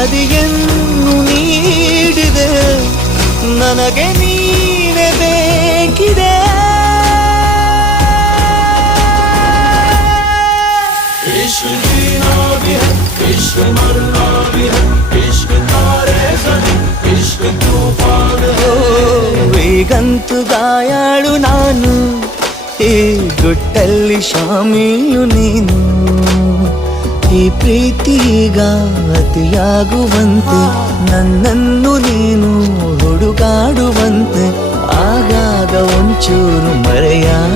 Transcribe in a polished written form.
ನದಿಯನ್ನು ನೀಡಿದೆ ನನಗೆ ನೀನೆ ಬೇಕಿದೆ इश्क जीना भी है इश्क मरना भी है इश्क तारे ज़मीं इश्क तूफान है ಈಗಂತೂ ಗಾಯಾಳು ನಾನು ಈ ಗುಟ್ಟಲ್ಲಿ ಶಾಮೀಲು ನೀನು ಈ ಪ್ರೀತಿಗ ಅತಿಯಾಗುವಂತೆ ನನ್ನನ್ನು ನೀನು ಹುಡುಗಾಡುವಂತೆ ಆಗಾಗ ಒಂಚೂರು ಮರೆಯಾಗುವಂತೆ